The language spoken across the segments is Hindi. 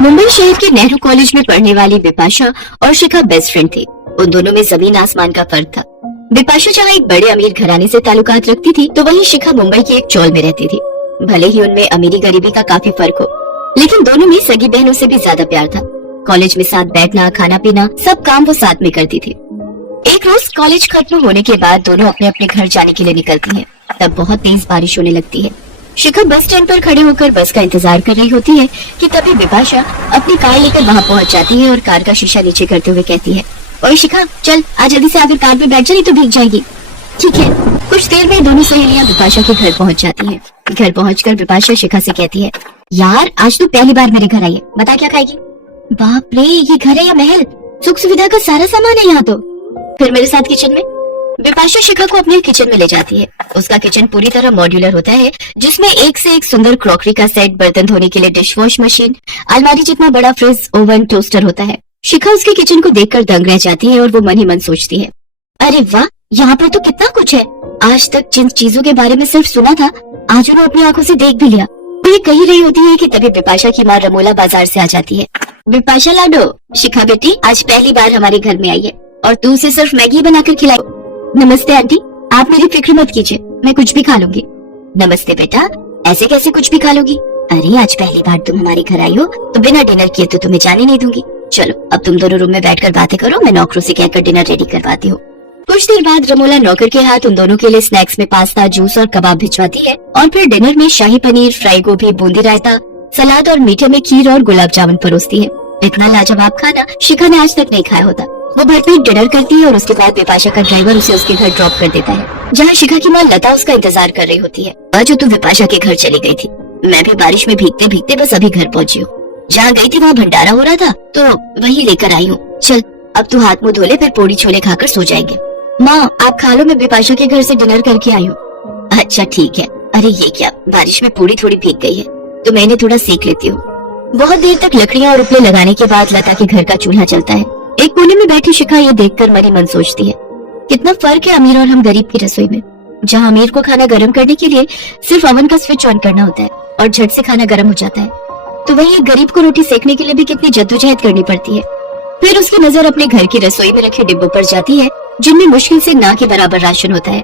मुंबई शहर के नेहरू कॉलेज में पढ़ने वाली बिपाशा और शिखा बेस्ट फ्रेंड थी। उन दोनों में जमीन आसमान का फर्क था। बिपाशा जहाँ एक बड़े अमीर घराने से ताल्लुकात रखती थी, तो वहीं शिखा मुंबई की एक चौल में रहती थी। भले ही उनमें अमीरी गरीबी का काफी फर्क हो, लेकिन दोनों में सगी बहनों से भी ज्यादा प्यार था। कॉलेज में साथ बैठना, खाना पीना, सब काम वो साथ में करती थी। एक रोज कॉलेज खत्म होने के बाद दोनों अपने अपने घर जाने के लिए निकलती हैं। तब बहुत तेज बारिश होने लगती है। शिखा बस स्टैंड पर खड़े होकर बस का इंतजार कर रही होती है कि तभी बिपाशा अपनी कार लेकर वहाँ पहुँच जाती है और कार का शीशा नीचे करते हुए कहती है, ओए शिखा, चल आज जल्दी से आकर कार में बैठ जा, नहीं तो भीग जाएगी। ठीक है। कुछ देर में दोनों सहेलियां बिपाशा के घर पहुँच जाती हैं। घर पहुँचकर बिपाशा शिखा से कहती है, यार आज तो पहली बार मेरे घर आई है, बता क्या खाएगी। बाप रे, ये घर है या महल? सुख सुविधा का सारा सामान है यहाँ तो। फिर मेरे साथ किचन में। बिपाशा शिखा को अपने किचन में ले जाती है। उसका किचन पूरी तरह मॉड्यूलर होता है, जिसमें एक से एक सुंदर क्रॉकरी का सेट, बर्तन धोने के लिए डिश वॉश मशीन, अलमारी जितना बड़ा फ्रिज, ओवन, टोस्टर होता है। शिखा उसके किचन को देखकर दंग रह जाती है और वो मन ही मन सोचती है, अरे वाह, यहाँ पर तो कितना कुछ है। आज तक जिन चीजों के बारे में सिर्फ सुना था, आज उन्हें अपनी आंखों से देख भी लिया। ये कही रही होती है कि तभी बिपाशा की माँ रमोला बाजार से आ जाती है। बिपाशा लाडो, शिखा बेटी आज पहली बार हमारे घर में आई है और तू उसे सिर्फ मैगी बनाकर खिलाई। नमस्ते आंटी, आप मेरी फिक्र मत कीजिए, मैं कुछ भी खा लूंगी। नमस्ते बेटा, ऐसे कैसे कुछ भी खा लोगी? अरे आज पहली बार तुम हमारे घर आई हो, तो बिना डिनर किए तो तुम्हें जाने नहीं दूंगी। चलो अब तुम दोनों रूम में बैठकर बातें करो, मैं नौकरों से कहकर डिनर रेडी करवाती हूँ। कुछ देर बाद रमोला नौकर के हाथ उन दोनों के लिए स्नैक्स में पास्ता, जूस और कबाब भिजवाती है और फिर डिनर में शाही पनीर, फ्राई गोभी, बूंदी रायता, सलाद और मीठे में खीर और गुलाब जामुन परोसती है। इतना लाजवाब खाना शिखा ने आज तक नहीं खाया होता। वो भरपेट डिनर करती है और उसके बाद बिपाशा का ड्राइवर उसे उसके घर ड्रॉप कर देता है, जहाँ शिखा की माँ लता उसका इंतजार कर रही होती है। आज तू बिपाशा के घर चली गई थी, मैं भी बारिश में भीगते भीगते बस अभी घर पहुँची हूँ। जहाँ गई थी वहाँ भंडारा हो रहा था, तो वही लेकर आई हूँ। चल अब तू हाथ मुँह धो ले, फिर पूड़ी छोले खाकर सो जाएंगे। माँ आप खा लो, मैं बिपाशा के घर से डिनर करके आई हूँ। अच्छा ठीक है। अरे ये क्या, बारिश में पूड़ी थोड़ी भीग गई है, तो मैंने थोड़ा सेक लेती हूँ। बहुत देर तक लकड़ियाँ और उपले लगाने के बाद लता के घर का चूल्हा चलता है। एक कोने में बैठी शिखा ये देखकर मन ही मन सोचती है, कितना फर्क है अमीर और हम गरीब की रसोई में। जहाँ अमीर को खाना गर्म करने के लिए सिर्फ ओवन का स्विच ऑन करना होता है और झट से खाना गर्म हो जाता है, तो वहीं एक गरीब को रोटी सेकने के लिए भी कितनी जद्दोजहद करनी पड़ती है। फिर उसकी नजर अपने घर की रसोई में रखे डिब्बों पर जाती है, जिनमें मुश्किल से ना के बराबर राशन होता है।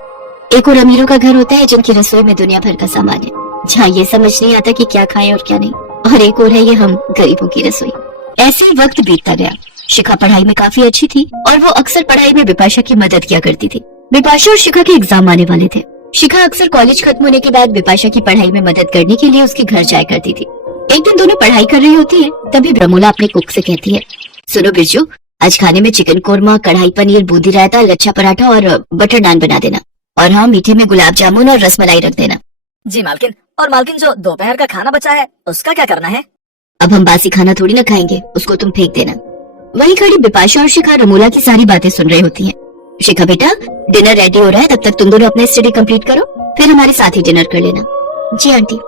एक और अमीरों का घर होता है जिनकी रसोई में दुनिया भर का सामान है, जहाँ ये समझ नहीं आता कि क्या खाएं और क्या नहीं। और एक और है ये हम गरीबों की रसोई। ऐसे वक्त बीतता गया। शिखा पढ़ाई में काफी अच्छी थी और वो अक्सर पढ़ाई में बिपाशा की मदद किया करती थी। बिपाशा और शिखा के एग्जाम आने वाले थे। शिखा अक्सर कॉलेज खत्म होने के बाद बिपाशा की पढ़ाई में मदद करने के लिए उसके घर जाया करती थी। एक दिन दोनों पढ़ाई कर रही होती है, तभी रमोला अपने कुक से कहती है, सुनो बिरजू, आज खाने में चिकन कोरमा, कढ़ाई पनीर, बूंदी रायता, लच्छा पराठा और बटर नान बना देना, और हाँ मीठे में गुलाब जामुन और रसमलाई रख देना। जी मालकिन। और मालकिन जो दोपहर का खाना बचा है उसका क्या करना है? अब हम बासी खाना थोड़ी ना खाएंगे, उसको तुम फेंक देना। वहीं खड़ी बिपाशा और शिखा रमोला की सारी बातें सुन रही होती हैं। शिखा बेटा, डिनर रेडी हो रहा है, तब तक तुम दोनों अपना स्टडी कंप्लीट करो, फिर हमारे साथ ही डिनर कर लेना। जी आंटी।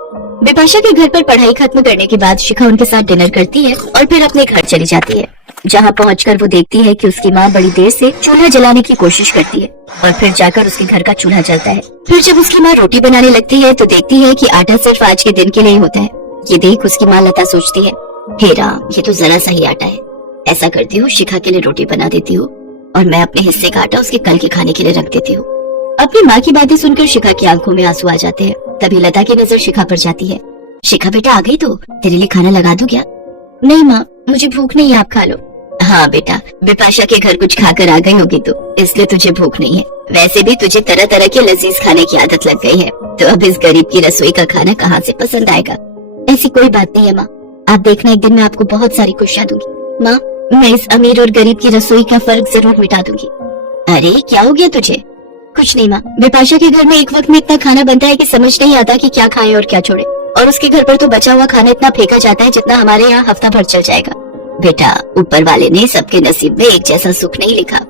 बिपाशा के घर पर पढ़ाई खत्म करने के बाद शिखा उनके साथ डिनर करती है और फिर अपने घर चली जाती है, जहाँ पहुंचकर वो देखती है कि उसकी माँ बड़ी देर से चूल्हा जलाने की कोशिश करती है और फिर जाकर उसके घर का चूल्हा जलता है। फिर जब उसकी माँ रोटी बनाने लगती है तो देखती है कि आटा सिर्फ आज के दिन के लिए ही होता है। ये देख उसकी माँ लता सोचती है, हे राम, ये तो जरा सा ही आटा है। ऐसा करती हूँ, शिखा के लिए रोटी बना देती हूँ और मैं अपने हिस्से का आटा उसके कल के खाने के लिए रख देती हूँ। अपनी माँ की बातें सुनकर शिखा की आंखों में आंसू आ जाते हैं। तभी लता की नजर शिखा पर जाती है। शिखा बेटा आ गई, तो तेरे लिए खाना लगा दूं क्या? नहीं माँ, मुझे भूख नहीं है, आप खा लो। हाँ बेटा, बिपाशा के घर कुछ खाकर आ गई होगी तो इसलिए तुझे भूख नहीं है। वैसे भी तुझे तरह तरह के लजीज खाने की आदत लग गई है, तो अब इस गरीब की रसोई का खाना कहाँ से पसंद आएगा? ऐसी कोई बात नहीं है माँ, आप देखना एक दिन मैं आपको बहुत सारी खुशियाँ दूंगी। माँ, मैं इस अमीर और गरीब की रसोई का फर्क जरूर मिटा दूंगी। अरे क्या हो गया तुझे? कुछ नहीं माँ, बिपाशा के घर में एक वक्त में इतना खाना बनता है कि समझ नहीं आता कि क्या खाएं और क्या छोड़े, और उसके घर पर तो बचा हुआ खाना इतना फेंका जाता है जितना हमारे यहाँ हफ्ता भर चल जाएगा। बेटा, ऊपर वाले ने सबके नसीब में एक जैसा सुख नहीं लिखा।